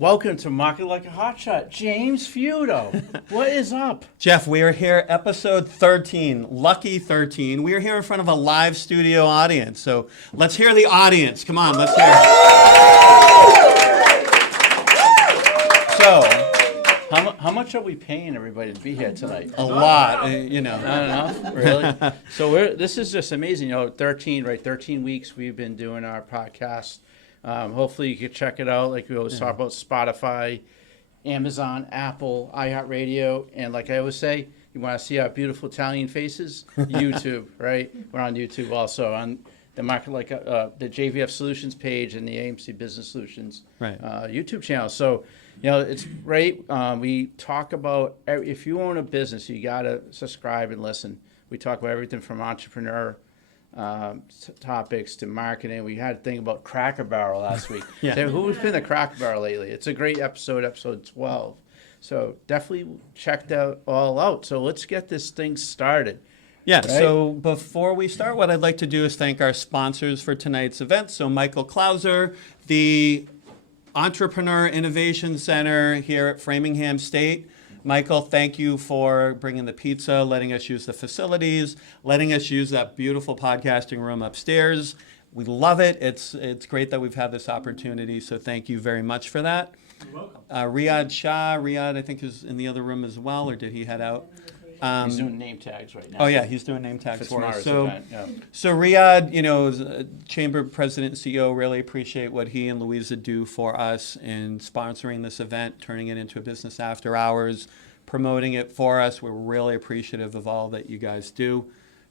Welcome to Market Like a Hotshot. James Feudo. What is up? Jeff, we are here, episode 13, lucky 13. We are here in front of a live studio audience. So let's hear the audience. Come on, let's hear it. So, How much are we paying everybody to be here tonight? a lot, Not enough, really. So this is just amazing. 13 weeks we've been doing our podcast. Hopefully you can check it out. Like we always talk about Spotify, Amazon, Apple, iHeartRadio, and like I always say, you want to see our beautiful Italian faces? YouTube, right? We're on YouTube also on the Market Like the JVF Solutions page and the AMC Business Solutions YouTube channel. So, it's great. We talk about if you own a business, you got to subscribe and listen. We talk about everything from entrepreneur topics to marketing. We had a thing about Cracker Barrel last week. So who's been the Cracker Barrel lately? It's a great episode 12. So definitely check that all out. So let's get this thing started. Yeah, right? So before we start, what I'd like to do is thank our sponsors for tonight's event. So Michael Clauser, the Entrepreneur Innovation Center here at Framingham State. Michael, thank you for bringing the pizza, letting us use the facilities, letting us use that beautiful podcasting room upstairs. We love it. It's great that we've had this opportunity, so thank you very much for that. You're welcome. Riyadh, I think, is in the other room as well, or did he head out? He's doing name tags right now. Oh, yeah, he's doing name tags for us. Event, So Riyadh, as a Chamber President and CEO, really appreciate what he and Louisa do for us in sponsoring this event, turning it into a business after hours, promoting it for us. We're really appreciative of all that you guys do.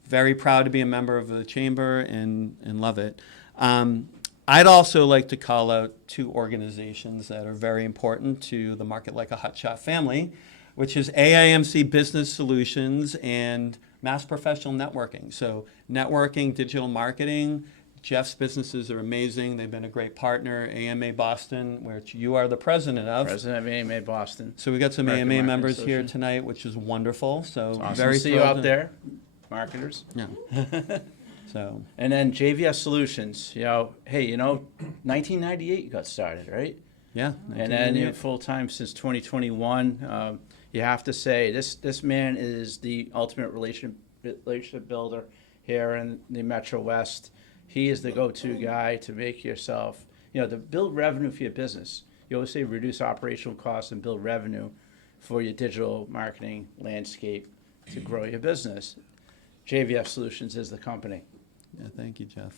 Very proud to be a member of the Chamber and love it. I'd also like to call out two organizations that are very important to the Market Like a Hotshot family, which is AIMC Business Solutions and Mass Professional Networking. So networking, digital marketing, Jeff's businesses are amazing. They've been a great partner. AMA Boston, which you are the president of. President of AMA Boston. So we got some American AMA Marketing members here Association. tonight, which is wonderful. So Awesome very to see you thrilled out there, marketers. Yeah. So And then JVS Solutions. 1998 you got started, right? yeah. And then you're full-time since 2021. You have to say, this man is the ultimate relationship builder here in the Metro West. He is the go-to guy to make yourself, to build revenue for your business. You always say reduce operational costs and build revenue for your digital marketing landscape to grow your business. JVF Solutions is the company. Yeah, thank you, Jeff.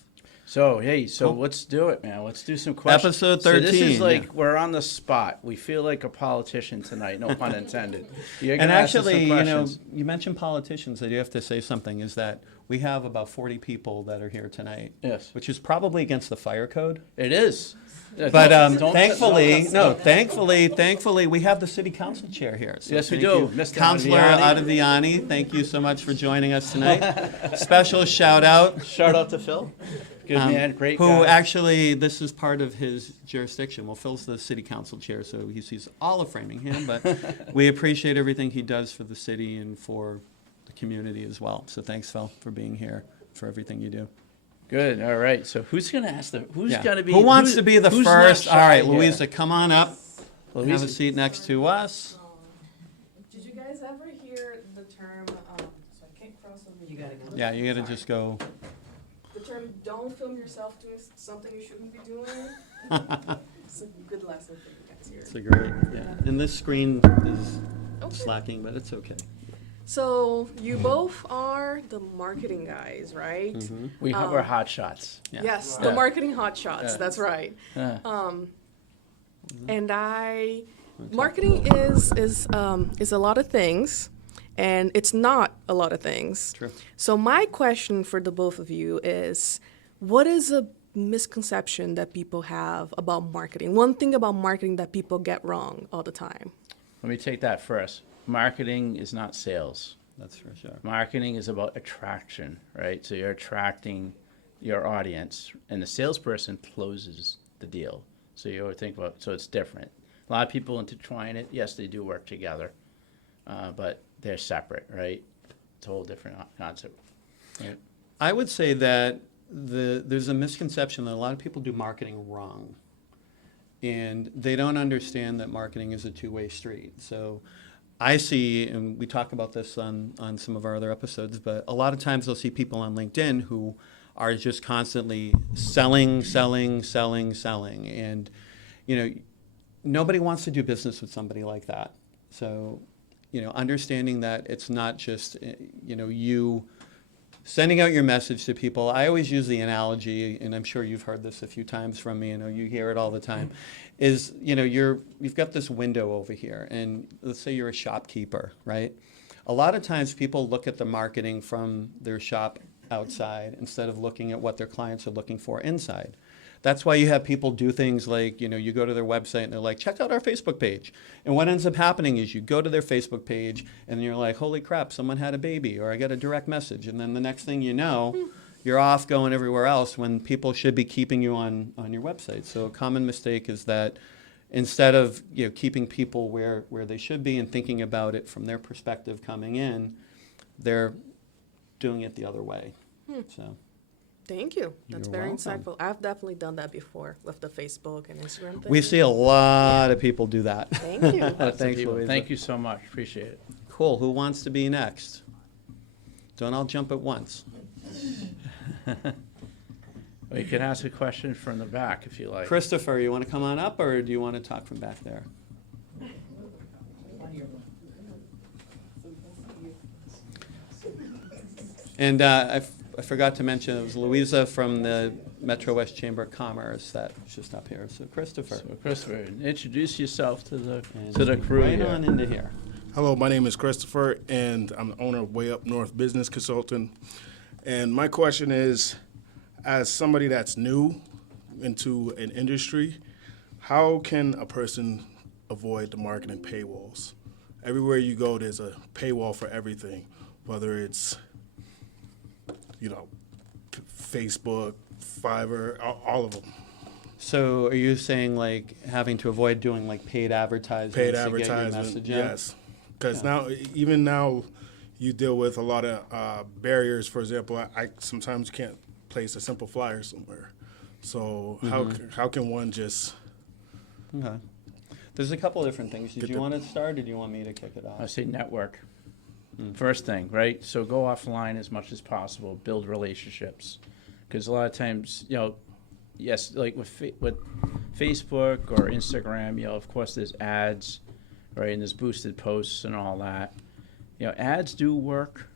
So, Cool. let's do it, man. Let's do some questions. Episode So this 13, is like, yeah. we're on the spot. We feel like a politician tonight, no pun intended. You're And gonna ask us some actually, questions. you mentioned politicians. I do have to say something, is that we have about 40 people that are here tonight. Yes. Which is probably against the fire code. It is. But Don't- thankfully, don't- thankfully, we have the city council chair here. So Yes, we thank do. you. Mr. Councilor Ottaviani. Ottaviani, thank you so much for joining us tonight. Special shout out. Shout out to Phil. Good man, great Who guy. actually, this is part of his jurisdiction. Well, Phil's the city council chair, so he sees all of Framingham, but we appreciate everything he does for the city and for the community as well. So thanks, Phil, for being here, for everything you do. Good. All right. So who's gonna ask who's Yeah. gonna be? Who wants to be the who's not first? All shy right, here? Louisa, come on up. Have a Louisa. seat next to us. Did you guys ever hear the term, so I can't cross over. You gotta go. Yeah, you got to just go. The term, don't film yourself doing something you shouldn't be doing. It's a good lesson for you guys here. It's a great, yeah. And this screen is Okay. slacking, but it's okay. So you both are the marketing guys, right? We're hot shots. Yeah. Yes, Yeah. the marketing hotshots, Yeah. that's right. Uh, And marketing is a lot of things, and it's not a lot of things. True. So my question for the both of you is, what is a misconception that people have about marketing? One thing about marketing that people get wrong all the time. let me take that first. Marketing is not sales. That's for sure. Marketing is about attraction, right? So you're attracting your audience, and the salesperson closes the deal. So you always think about, so it's different. A lot of people intertwine it. Yes, they do work together, but they're separate, right? It's a whole different concept. Right? I would say that there's a misconception that a lot of people do marketing wrong. and they don't understand that marketing is a two-way street. So I see, and we talk about this on some of our other episodes, but a lot of times they'll see people on LinkedIn who are just constantly selling. And, nobody wants to do business with somebody like that. So, understanding that it's not just, you sending out your message to people. I always use the analogy, and I'm sure you've heard this a few times from me, you hear it all the time, is, you've got this window over here, and let's say you're a shopkeeper, right? A lot of times people look at the marketing from their shop outside instead of looking at what their clients are looking for inside. That's why you have people do things like, you go to their website and they're like, check out our Facebook page. And what ends up happening is you go to their Facebook page and you're like, holy crap, someone had a baby, or I got a direct message. And then the next thing you know, you're off going everywhere else when people should be keeping you on your website. So a common mistake is that instead of keeping people where they should be and thinking about it from their perspective coming in, they're doing it the other way. So. Thank you. That's You're very welcome. insightful. I've definitely done that before with the Facebook and Instagram thing. We see a lot of people do that. Thank you. Lots of Thanks, people. Louisa. Thank you so much. Appreciate it. Cool. Who wants to be next? Don't all jump at once. Well, you can ask a question from the back if you like. Christopher, you want to come on up, or do you want to talk from back there? And I forgot to mention, it was Louisa from the Metro West Chamber of Commerce that was just up here. So Christopher. So Christopher, introduce yourself to the And crew right here. on into here. Hello, my name is Christopher, and I'm the owner of Way Up North Business Consultant. And my question is, as somebody that's new into an industry, how can a person avoid the marketing paywalls? Everywhere you go, there's a paywall for everything, whether it's, Facebook, Fiverr, all of them. So are you saying like having to avoid doing like paid advertisements Paid to get your advertisement, message out? yes. Because Yeah. now, you deal with a lot of barriers. For example, I sometimes can't place a simple flyer somewhere. So how can one just Okay. There's a couple different things. Did Get you the- want to start, or do you want me to kick it I off? say network. First thing, right? So go offline as much as possible. Build relationships, because a lot of times, yes, like with Facebook or Instagram, of course there's ads, right, and there's boosted posts and all that. Ads do work.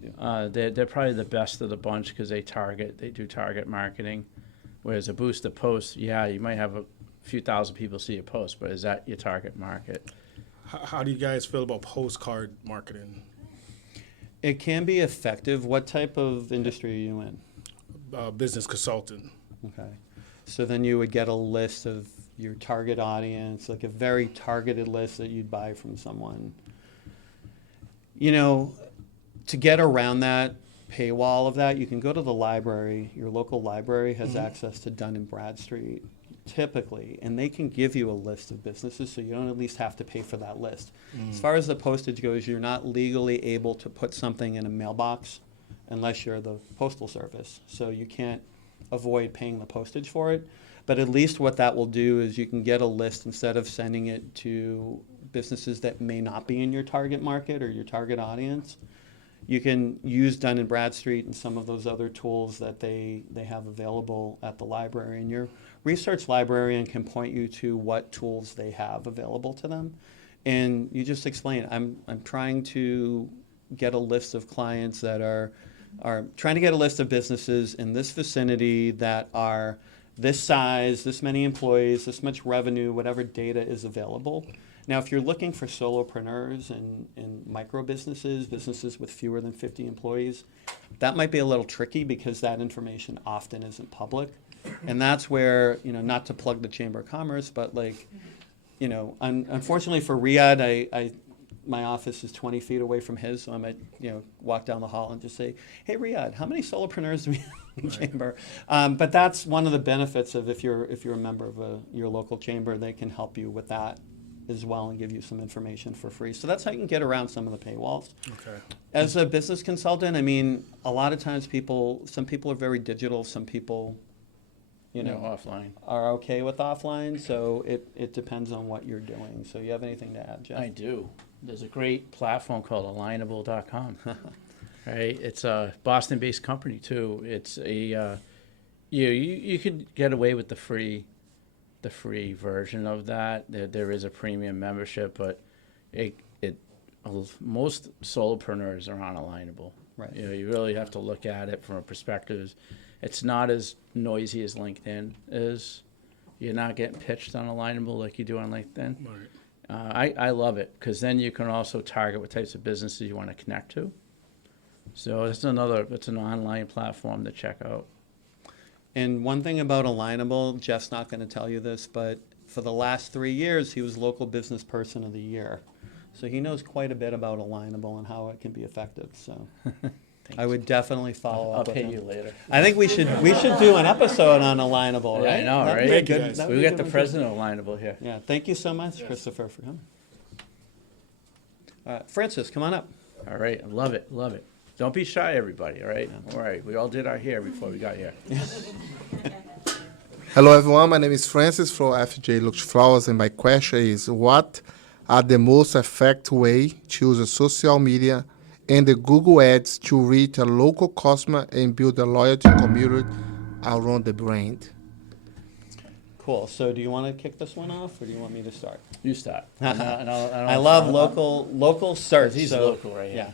They're probably the best of the bunch because they do target marketing. Whereas a boosted post, you might have a few thousand people see your post, but is that your target market? how do you guys feel about postcard marketing? It can be effective. What type of industry are you in? Business consultant. Okay. So then you would get a list of your target audience, like a very targeted list that you'd buy from someone. To get around that paywall of that, you can go to the library. Your local library has access to Dun & Bradstreet, typically, and they can give you a list of businesses, so you don't at least have to pay for that list. As far as the postage goes, you're not legally able to put something in a mailbox unless you're the postal service, so you can't avoid paying the postage for it. But at least what that will do is you can get a list instead of sending it to businesses that may not be in your target market or your target audience. You can use Dun & Bradstreet and some of those other tools that they have available at the library. And your research librarian can point you to what tools they have available to them. And you just explain, I'm trying to get a list of clients that are trying to get a list of businesses in this vicinity that are this size, this many employees, this much revenue, whatever data is available. Now, if you're looking for solopreneurs and micro businesses with fewer than 50 employees, that might be a little tricky because that information often isn't public. And that's where, not to plug the Chamber of Commerce, but unfortunately for Riyadh, my office is 20 feet away from his, so I might, walk down the hall and just say, hey, Riyadh, how many solopreneurs do we have in the chamber? But that's one of the benefits of if you're a member of your local chamber, they can help you with that as well and give you some information for free. So that's how you can get around some of the paywalls. Okay. As a business consultant, a lot of times some people are very digital, some people offline. are okay with offline. So it depends on what you're doing. So you have anything to add, Jeff? I do. There's a great platform called alignable.com. Right? It's a Boston-based company too. It's a you could get away with the free version of that. There is a premium membership, but most solopreneurs are on Alignable. Right. You really have to look at it from a perspective. It's not as noisy as LinkedIn is. You're not getting pitched on Alignable like you do on LinkedIn. Right. I love it because then you can also target what types of businesses you want to connect to. So it's an online platform to check out. And one thing about Alignable, Jeff's not going to tell you this, but for the last 3 years, he was Local Business Person of the Year. So he knows quite a bit about Alignable and how it can be effective. So I would definitely follow I'll up with pay him. you later. I think we should do an episode on Alignable, Yeah, right? I know, That'd right? be a Thank you, good- guys. that'd be We a got good the one. president of Alignable here. Yeah, thank you so much, Christopher, for coming. Francis, come on up. All right, I love it. Don't be shy, everybody. All right, all right. We all did our hair before we got here. Hello everyone, my name is Francis from FJ Looked Flowers, and my question is, what are the most effective way to use social media and the Google Ads to reach a local customer and build a loyalty community around the brand? Cool. So do you want to kick this one off, or do you want me to start? You start. I love local search. He's so, local right here. Yeah.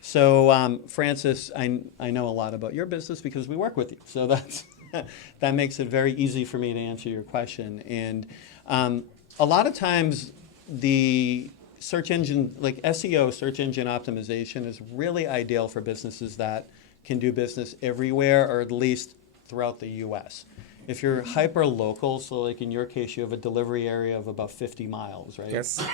So, Francis, I know a lot about your business because we work with you. So that makes it very easy for me to answer your question. And a lot of times, the search engine, like SEO, search engine optimization, is really ideal for businesses that can do business everywhere, or at least throughout the U.S. If you're hyper local, so like in your case, you have a delivery area of about 50 miles, right? Yes.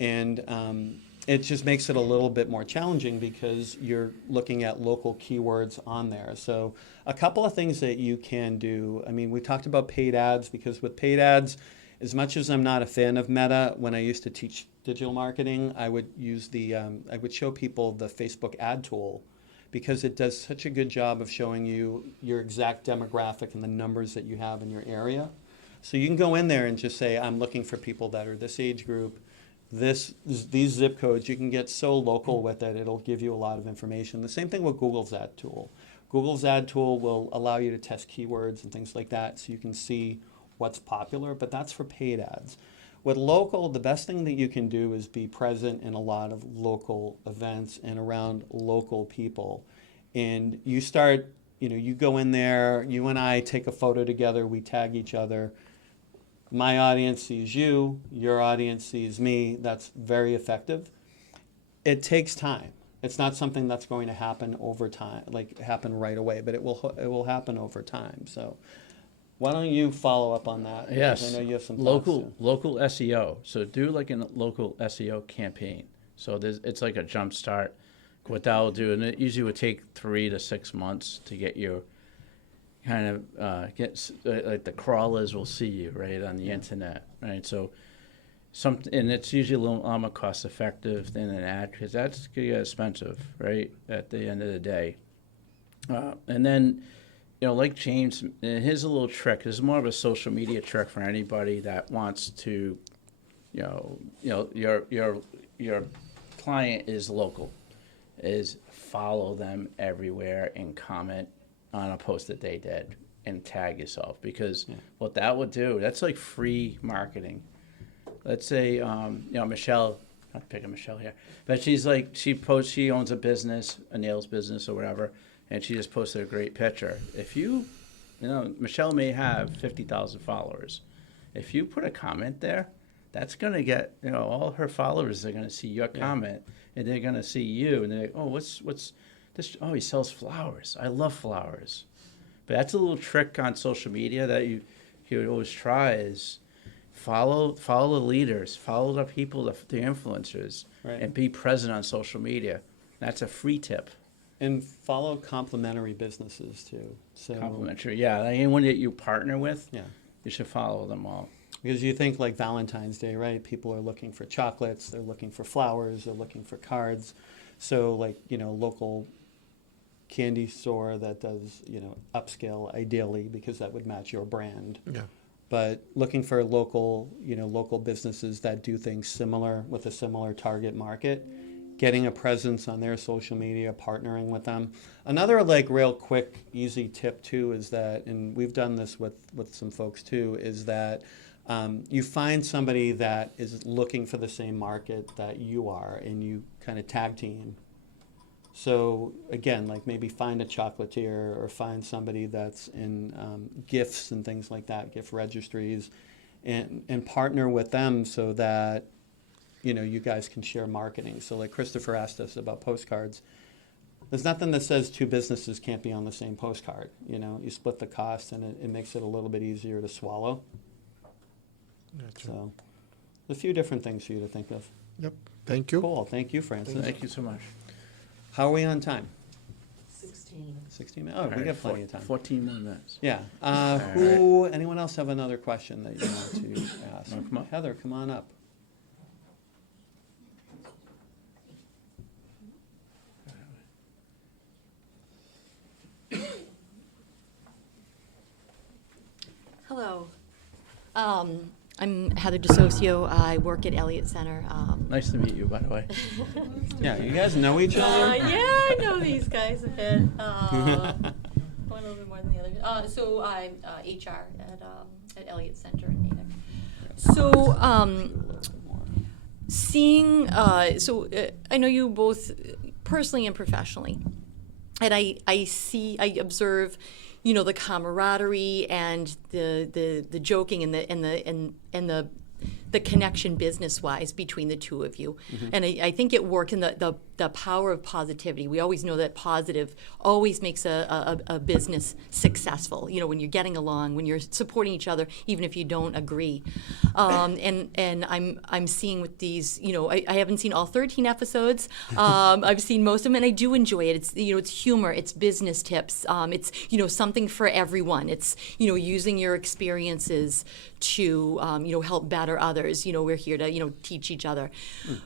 And it just makes it a little bit more challenging because you're looking at local keywords on there. So a couple of things that you can do. I mean, we talked about paid ads, because with paid ads, as much as I'm not a fan of Meta, when I used to teach digital marketing, I would use I would show people the Facebook ad tool, because it does such a good job of showing you your exact demographic and the numbers that you have in your area. So you can go in there and just say, I'm looking for people that are this age group, these zip codes. You can get so local with it, it'll give you a lot of information. The same thing with Google's ad tool. Google's ad tool will allow you to test keywords and things like that, so you can see what's popular, but that's for paid ads. With local, the best thing that you can do is be present in a lot of local events and around local people. And you start, you go in there, you and I take a photo together, we tag each other. My audience sees you, your audience sees me. That's very effective. It takes time. It's not something that's going to happen over time, like happen right away, but it will happen over time. So why don't you follow up on that? Because Yes. I know you have some thoughts too. Local SEO. So do like a local SEO campaign. So it's like a jump start. What that will do, and it usually would take 3 to 6 months to get your kind of like the crawlers will see you right on the internet, right? So and it's usually a little more cost effective than an ad, because that's gonna get expensive, right? At the end of the day, and then. Like James, and here's a little trick. This is more of a social media trick for anybody that wants to, your client is local, is follow them everywhere and comment on a post that they did and tag yourself, because what that would do, that's like free marketing. Let's say, Michelle, not picking Michelle here, but she owns a business, a nails business or whatever, and she just posted a great picture. If Michelle may have 50,000 followers. If you put a comment there, that's going to get, all her followers are going to see your comment, and they're going to see you, and they're like, oh, what's this? Oh, he sells flowers. I love flowers. But that's a little trick on social media that you would always try is follow the leaders, follow the people, the influencers, Right. and be present on social media. That's a free tip. And follow complementary businesses too. So Complimentary, yeah. Like anyone that you partner with, yeah, you should follow them all. because you think like Valentine's Day, right? People are looking for chocolates, they're looking for flowers, they're looking for cards. So like local candy store that does, upscale ideally, because that would match your brand. Yeah. But looking for local businesses that do things similar with a similar target market, getting a presence on their social media, partnering with them. Another real quick, easy tip too is that, and we've done this with some folks too, is that you find somebody that is looking for the same market that you are, and you kind of tag team. So again, maybe find a chocolatier or find somebody that's in gifts and things like that, gift registries, and partner with them so that you guys can share marketing. So like Christopher asked us about postcards. There's nothing that says two businesses can't be on the same postcard. You split the cost, and it makes it a little bit easier to swallow. Gotcha. So a few different things for you to think of. Yep. Thank you. Cool. Thank you, Francis. Thank you so much. How are we on time? 16. 16 minutes? Oh, we got plenty of time. 14 more minutes. Yeah. Anyone else have another question that you want to ask? Wanna come up? Heather, come on up. Hello. I'm Heather DeSocio. I work at Elliott Center. Nice to meet you, by the way. Yeah, you guys know each other? Yeah, I know these guys a bit. One a little bit more than the other. So I'm HR at Elliott Center in Natick. So I know you both personally and professionally, and I observe, the camaraderie and the joking and the connection business-wise between the two of you. Mm-hmm. And I think it works in the power of positivity. We always know that positive always makes a business successful, when you're getting along, when you're supporting each other, even if you don't agree. And I'm seeing with these, I haven't seen all 13 episodes. I've seen most of them, and I do enjoy it. It's, it's humor, it's business tips, it's, something for everyone. It's, using your experiences to, help better others. We're here to, teach each other.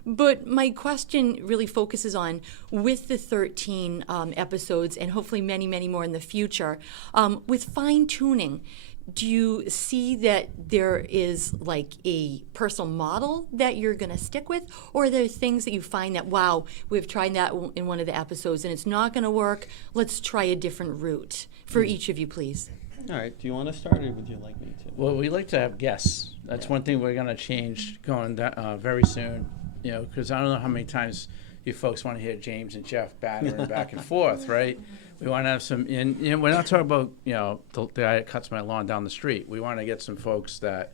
But my question really focuses on, with the 13 episodes, and hopefully many, many more in the future, with fine-tuning, do you see that there is a personal model that you're going to stick with, or are there things that you find that, wow, we've tried that in one of the episodes and it's not going to work, let's try a different route? For each of you, please. All right. Do you want to start, or would you like me to? Well, we like to have guests. That's one thing we're going to change going very soon, because I don't know how many times you folks want to hear James and Jeff battering back and forth, right? We want to have some, and we're not talking about, the guy that cuts my lawn down the street. We want to get some folks that,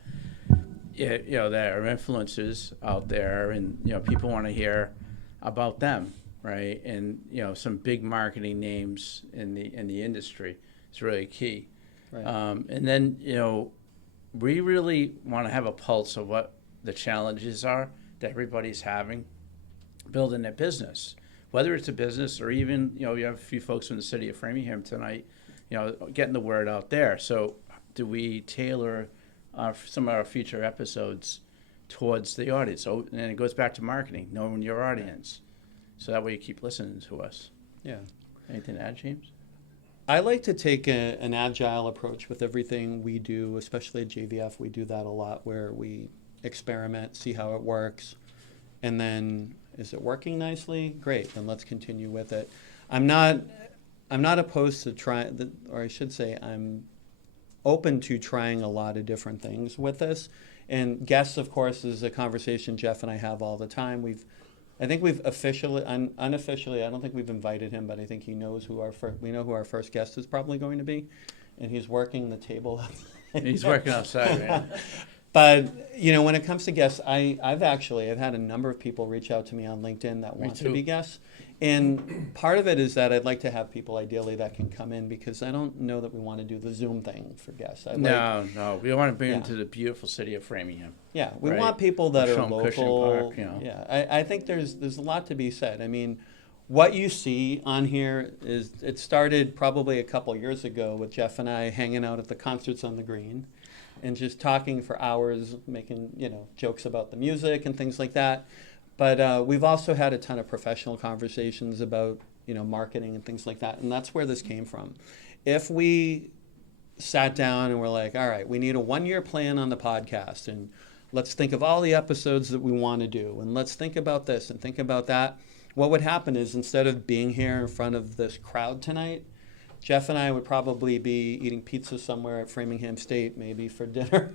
that are influencers out there, and, people want to hear about them, right? And, some big marketing names in the industry is really key. Right. And then, we really want to have a pulse of what the challenges are that everybody's having building their business, whether it's a business or even, you have a few folks from the city of Framingham tonight, getting the word out there. So do we tailor some of our future episodes towards the audience? So, and it goes back to marketing, knowing your audience. So that way you keep listening to us. Yeah. Anything to add, James? I like to take an agile approach with everything we do, especially at JVF. We do that a lot, where we experiment, see how it works, and then, is it working nicely? Great, then let's continue with it. I'm not opposed to trying, or I should say, I'm open to trying a lot of different things with this. And guests, of course, is a conversation Jeff and I have all the time. I think we've officially, unofficially, I don't think we've invited him, but I think he knows we know who our first guest is probably going to be, and he's working the table. He's working outside, man. But, when it comes to guests, I've had a number of people reach out to me on LinkedIn that want to too. be guests. And part of it is that I'd like to have people ideally that can come in, because I don't know that we want to do the Zoom thing for guests. No, we want to bring them Yeah. to the beautiful city of Framingham. Yeah, we Right. want people that Show are 'em local. Cushing Park, Yeah, I think there's a lot to be said. I mean, what you see on here it started probably a couple years ago with Jeff and I hanging out at the concerts on the Green, and just talking for hours, making jokes about the music and things like that. But we've also had a ton of professional conversations about marketing and things like that. And that's where this came from. If we sat down and we're like, all right, we need a 1-year plan on the podcast, and let's think of all the episodes that we want to do, and let's think about this and think about that. What would happen is, instead of being here in front of this crowd tonight, Jeff and I would probably be eating pizza somewhere at Framingham State, maybe for dinner,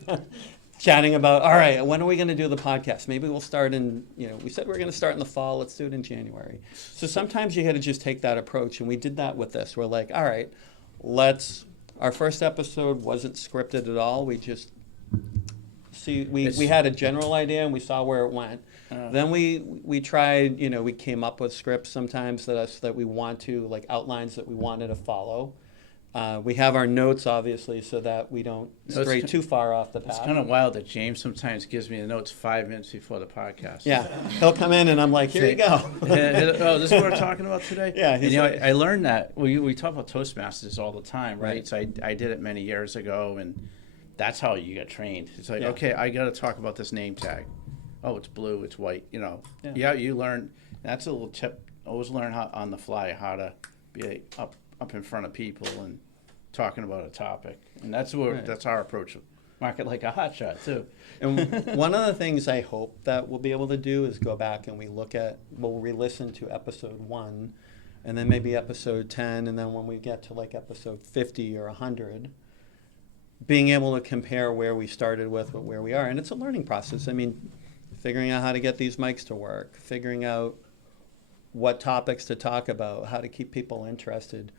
chatting about, all right, when are we going to do the podcast? Maybe we'll start in, we said we're going to start in the fall. Let's do it in January. So sometimes you got to just take that approach. And we did that with this. We're like, all right, our first episode wasn't scripted at all. We just, we had a general idea and we saw where it went. Then we tried, we came up with scripts sometimes that we want to, like outlines that we wanted to follow. We have our notes, obviously, so that we don't stray too far off the path. It's kind of wild that James sometimes gives me the notes 5 minutes before the podcast. Yeah, he'll come in and I'm like, here you go. Oh, this is what we're talking about today? Yeah. And, I learned that. We talk about Toastmasters all the time, right? Right. So I did it many years ago, and that's how you get trained. It's like, Yeah. okay, I got to talk about this name tag. Oh, it's blue, it's white, Yeah, you learn. That's a little tip. Always learn how on the fly how to be up in front of people and talking about a topic. And that's our approach. Market like a hotshot too. And one of the things I hope that we'll be able to do is go back and we'll re-listen to episode 1, and then maybe episode 10, and then when we get to like episode 50 or 100, being able to compare where we started with where we are. And it's a learning process. I mean, figuring out how to get these mics to work, figuring out what topics to talk about, how to keep people interested,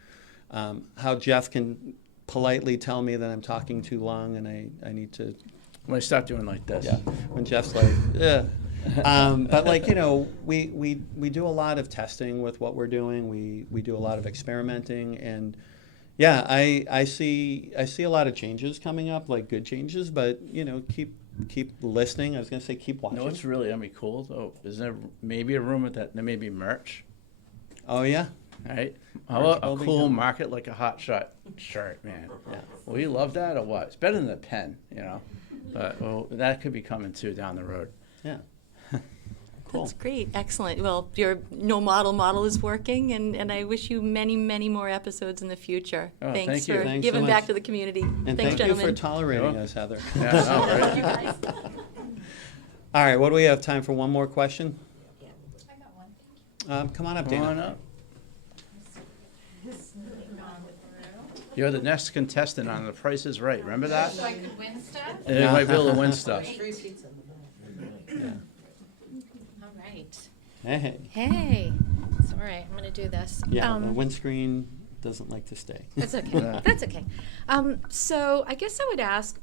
how Jeff can politely tell me that I'm talking too long and I need to. When I stop doing like this. Yeah, when Jeff's like, yeah. But like, we do a lot of testing with what we're doing. We do a lot of experimenting, and yeah, I see a lot of changes coming up, like good changes, but keep listening. I was going to say keep watching. You know what's really going to be cool, though? Is there maybe a rumor that there may be merch? Oh, yeah. Right? How about a cool market like a Hotshot shirt, man? Yeah. We love that or what? It's better than a pen, But that could be coming, too, down the road. Yeah. Cool. That's great. Excellent. Well, your no model is working, and I wish you many, many more episodes in the future. Oh, Thanks thank you. for Thanks giving so back much. to the community. And Thanks, thank gentlemen. you for tolerating Sure. us, Heather. Yeah, I know, right? You guys. All right, what do we have time for? One more question? I got one. Come on up, Come Dana. on up. You're the next contestant on The Price is Right. Remember that? So I could win stuff? And you might be able to win stuff. All right. Hey. Hey. It's all right. I'm going to do this. Yeah, the windscreen doesn't like to stay. That's okay. That's okay. So I guess I would ask,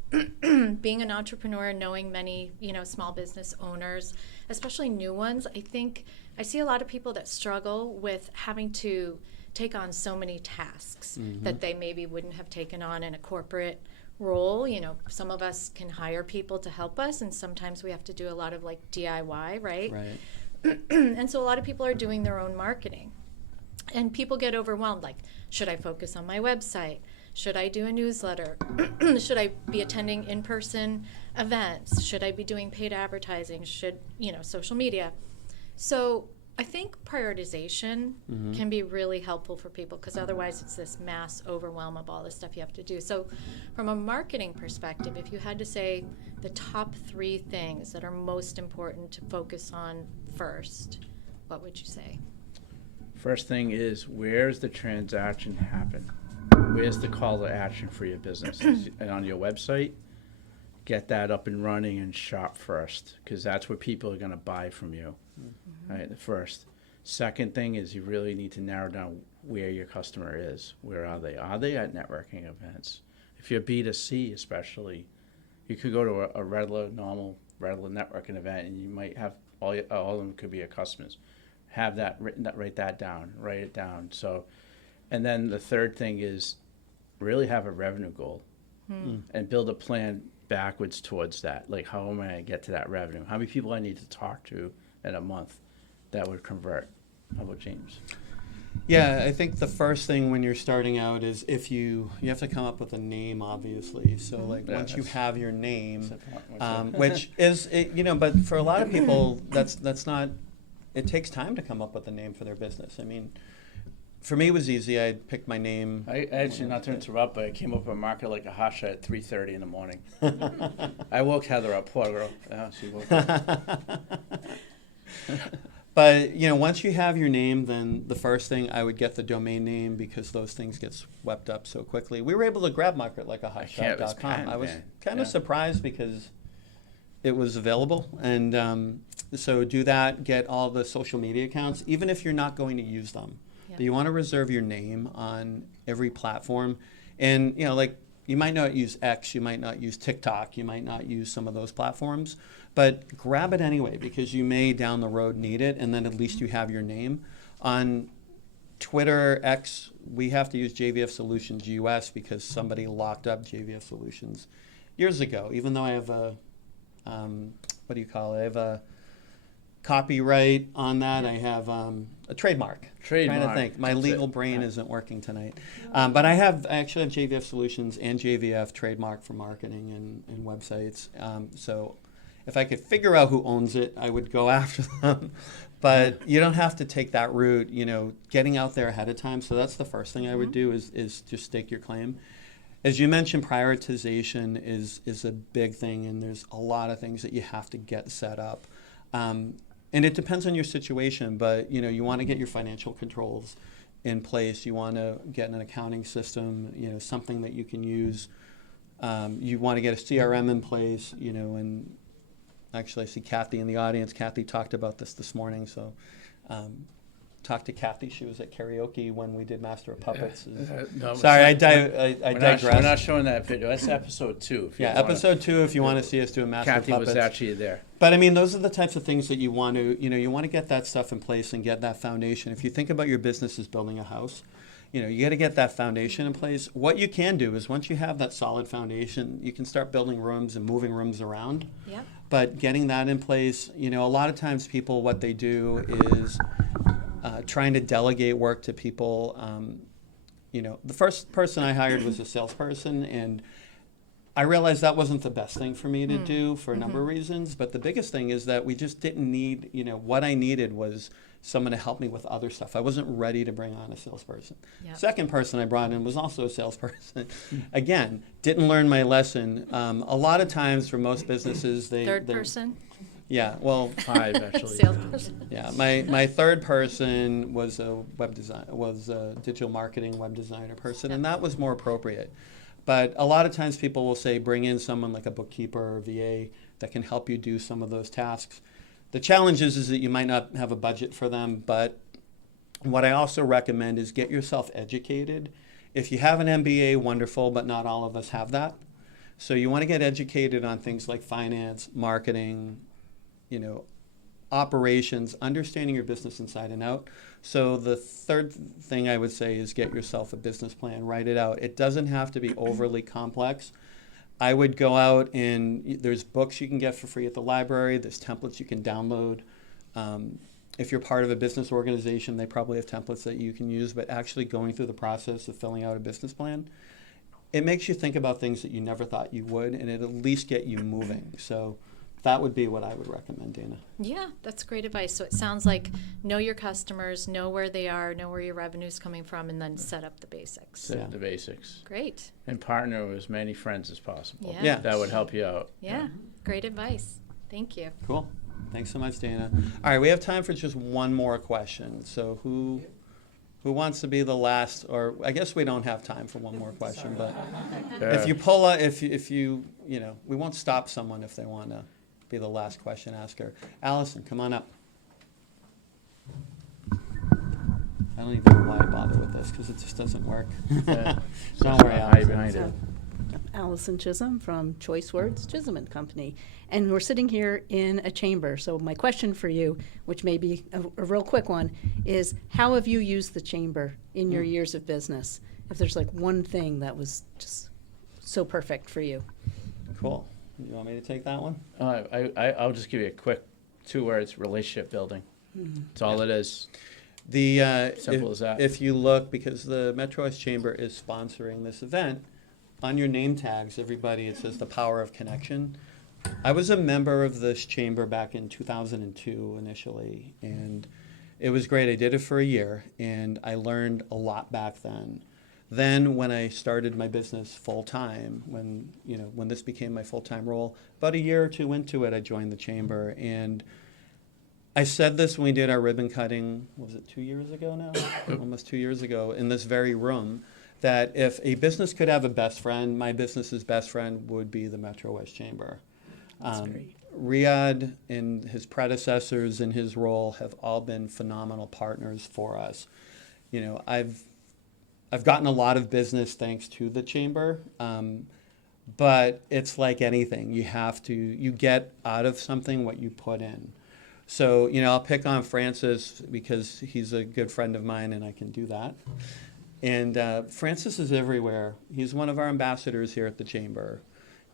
being an entrepreneur, knowing many, small business owners, especially new ones, I think I see a lot of people that struggle with having to take on so many tasks that they maybe wouldn't have taken on in a corporate role. Some of us can hire people to help us, and sometimes we have to do a lot of like DIY, right? Right. And so a lot of people are doing their own marketing. And people get overwhelmed, like, should I focus on my website? Should I do a newsletter? Should I be attending in-person events? Should I be doing paid advertising? Should, social media? So I think prioritization can be really helpful for people, because otherwise it's this mass overwhelm of all the stuff you have to do. So from a marketing perspective, if you had to say the top 3 things that are most important to focus on first, what would you say? First thing is, where's the transaction happen? Where's the call to action for your business? And on your website, get that up and running and shop first, because that's where people are going to buy from you. Right, the first. Second thing is, you really need to narrow down where your customer is. Where are they? Are they at networking events? If you're B2C especially, you could go to a regular networking event, and you might have all of them could be your customers. Have that written, write it down. So, and then the third thing is really have a revenue goal and build a plan backwards towards that. Like, how am I going to get to that revenue? How many people I need to talk to in a month that would convert? How about James? Yeah, I think the first thing when you're starting out is if you have to come up with a name, obviously. So like once you have your name, which is but for a lot of people that's not. It takes time to come up with a name for their business. I mean, for me, it was easy. I picked my name. I actually, not to interrupt, but I came up with a market like a Hotshot at 3:30 in the morning. I woke Heather up, poor girl. She woke up. But, once you have your name, then the first thing I would get the domain name because those things get swept up so quickly. We were able to grab market like a can't- it's hotshot.com. patent, I was man. kind of Yeah. surprised because it was available. And so do that, get all the social media accounts, even if you're not going to use them. Yeah. But you want to reserve your name on every platform. And, like you might not use X, you might not use TikTok, you might not use some of those platforms, but grab it anyway because you may down the road need it, and then at least you have your name. On Twitter, X, we have to use JVF Solutions US because somebody locked up JVF Solutions years ago, even though I have a, what do you call it? I have a copyright on that. I have a trademark. Trying to Trademark, think. My that's legal it. brain isn't working tonight. But I actually have JVF Solutions and JVF trademark for marketing and websites. So if I could figure out who owns it, I would go after them. But you don't have to take that route, getting out there ahead of time. So that's the first thing I would do is just stake your claim. As you mentioned, prioritization is a big thing, and there's a lot of things that you have to get set up. And it depends on your situation, but you want to get your financial controls in place. You want to get an accounting system, something that you can use. You want to get a CRM in place, and actually I see Kathy in the audience. Kathy talked about this morning, so talk to Kathy. She was at karaoke when we did Master of Puppets. No, Sorry, I we're digress. we're not showing that video. That's episode 2. If you Yeah, wanna- episode 2 if you want to see us do a Master Kathy of was Puppets. actually there. But I mean, those are the types of things that you want to, you want to get that stuff in place and get that foundation. If you think about your business as building a house, you got to get that foundation in place. What you can do is once you have that solid foundation, you can start building rooms and moving rooms around. Yep. But getting that in place, a lot of times people, what they do is trying to delegate work to people. The first person I hired was a salesperson, and I realized that wasn't the best thing for me to do for a number of reasons. But the biggest thing is that we just didn't need, what I needed was someone to help me with other stuff. I wasn't ready to bring on a salesperson. Yep. Second person I brought in was also a salesperson. Again, didn't learn my lesson. A lot of times for most businesses, Third they're- person, Yeah, well, 5 actually. salesperson. yeah. My third person was a digital marketing web designer person, and that was more appropriate. But a lot of times people will say bring in someone like a bookkeeper or VA that can help you do some of those tasks. The challenge is that you might not have a budget for them, but what I also recommend is get yourself educated. If you have an MBA, wonderful, but not all of us have that. So you want to get educated on things like finance, marketing, operations, understanding your business inside and out. So the third thing I would say is get yourself a business plan, write it out. It doesn't have to be overly complex. I would go out and there's books you can get for free at the library. There's templates you can download. If you're part of a business organization, they probably have templates that you can use, but actually going through the process of filling out a business plan, it makes you think about things that you never thought you would, and it at least get you moving. So that would be what I would recommend, Dana. Yeah, that's great advice. So it sounds like know your customers, know where they are, know where your revenue's coming from, and then set up the basics. Set Yeah. the basics. Great. And partner with as many friends as possible. Yeah. Yeah. That would help you out. Yeah, great advice. Thank you. Cool. Thanks so much, Dana. All right, we have time for just one more question. So who wants to be the last? Or I guess we don't have time for one more question, but if you pull a, if you we won't stop someone if they want to be the last question asker. Allison, come on up. I don't even know why I bother with this because it just doesn't work. Don't worry, Hide Allison. behind it. Allison Chisholm from Choice Words Chisholm and Company. And we're sitting here in a chamber. So my question for you, which may be a real quick one, is how have you used the chamber in your years of business? If there's like one thing that was just so perfect for you. Cool. You want me to take that one? I'll just give you a quick 2 words: relationship building. That's all it is. The Simple as that. If you look, because the Metro West Chamber is sponsoring this event, on your name tags, everybody, it says the power of connection. I was a member of this chamber back in 2002 initially, and it was great. I did it for a year, and I learned a lot back then. Then when I started my business full time, when this became my full time role, about a year or two into it, I joined the chamber. And I said this when we did our ribbon cutting, was it 2 years ago now? Almost 2 years ago, in this very room, that if a business could have a best friend, my business's best friend would be the Metro West Chamber. Riyadh and his predecessors in his role have all been phenomenal partners for us. You know, I've gotten a lot of business thanks to the chamber, but it's like anything. You get out of something what you put in. So, you know, I'll pick on Francis because he's a good friend of mine and I can do that. And Francis is everywhere. He's one of our ambassadors here at the chamber.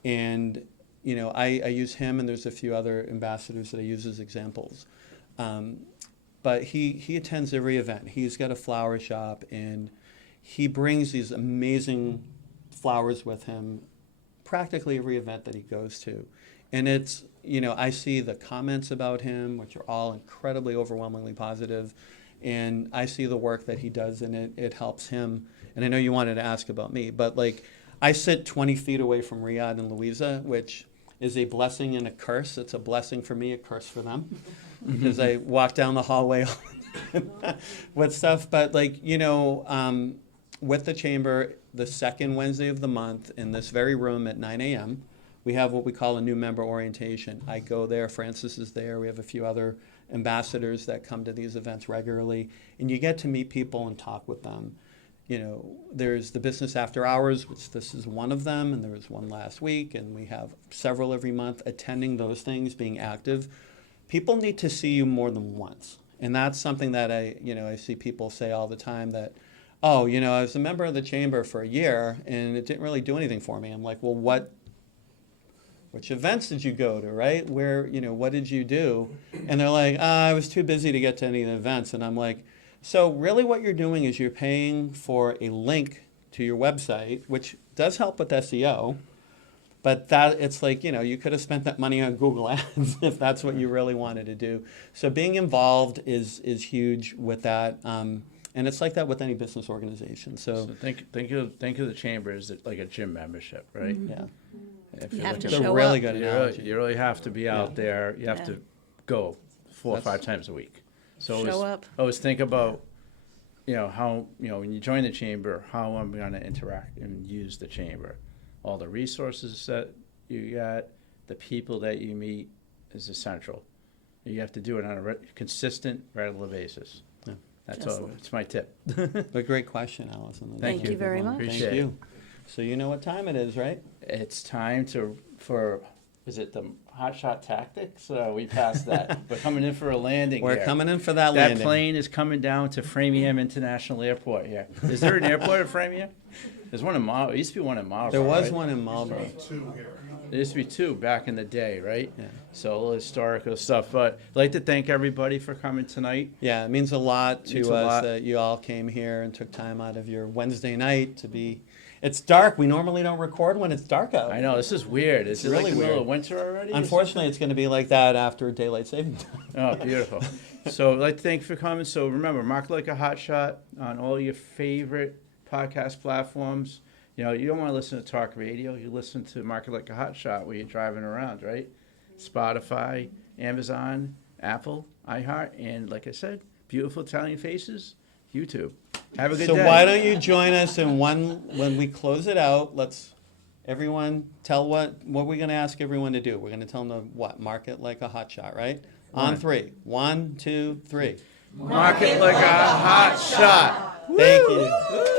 And, you know, I use him, and there's a few other ambassadors that I use as examples. But he attends every event. He's got a flower shop, and he brings these amazing flowers with him practically every event that he goes to. And it's, you know, I see the comments about him, which are all incredibly overwhelmingly positive. And I see the work that he does, and it helps him. And I know you wanted to ask about me, but like I sit 20 feet away from Riyadh and Louisa, which is a blessing and a curse. It's a blessing for me, a curse for them, because I walk down the hallway with stuff. But like, you know, with the chamber, the second Wednesday of the month in this very room at 9 a.m., we have what we call a new member orientation. I go there, Francis is there, we have a few other ambassadors that come to these events regularly, and you get to meet people and talk with them. You know, there's the business after hours, which this is one of them, and there was one last week, and we have several every month attending those things, being active. People need to see you more than once, and that's something that I see people say all the time that, oh, you know, I was a member of the chamber for a year, and it didn't really do anything for me. I'm like, well, which events did you go to, right? Where, you know, what did you do? And they're like, I was too busy to get to any of the events. And I'm like, so really what you're doing is you're paying for a link to your website, which does help with SEO, but that it's like, you know, you could have spent that money on Google Ads if that's what you really wanted to do. So being involved is huge with that. And it's like that with any business organization. So think of the chamber as like a gym membership, right? yeah. If You you're have to looking- It's a show really up. good You analogy. really have to be out there. You have Yeah. to go 4 or That's- 5 times a week. So Show up. always think about, you know, how, you know, when you join the chamber, how I'm going to interact and use the chamber. All the resources that you get, the people that you meet is essential. You have to do it on a consistent, regular basis. Yeah. That's all. It's my tip. But great question, Allison. Thank you very much. Appreciate Thank it. you. So you know what time it is, right? It's time for is it the Hotshot tactics? We passed that. We're coming in for a landing. We're here. coming in for that That landing. plane is coming down to Framingham International Airport here. Is there an airport at Framingham? There's one in Marlboro. There used to be one in Marlboro. There was right? one in Marlboro. There used to be 2 back in the day, right? Yeah. So a little historical stuff. But I'd like to thank everybody for coming tonight. Yeah, it means a lot to Means us a lot. that you all came here and took time out of your Wednesday night to be. It's dark. We normally don't record when it's dark out. I know, this is weird. Is it really like the middle weird. of winter already? or Unfortunately, it's going to be like that after daylight saving time. Oh, beautiful. So I'd like to thank you for coming. So remember, Mark Like a Hotshot on all your favorite podcast platforms. You know, you don't want to listen to talk radio. You listen to Market Like a Hotshot while you're driving around, right? Spotify, Amazon, Apple, iHeart, and like I said, beautiful Italian faces, YouTube. Have a good So day. why don't you join us in when we close it out? Let's everyone tell what we're going to ask everyone to do. We're going to tell them to what? Market like a hotshot, right? On 3. 1, 2, 3. Market Like a Hotshot. Thank you.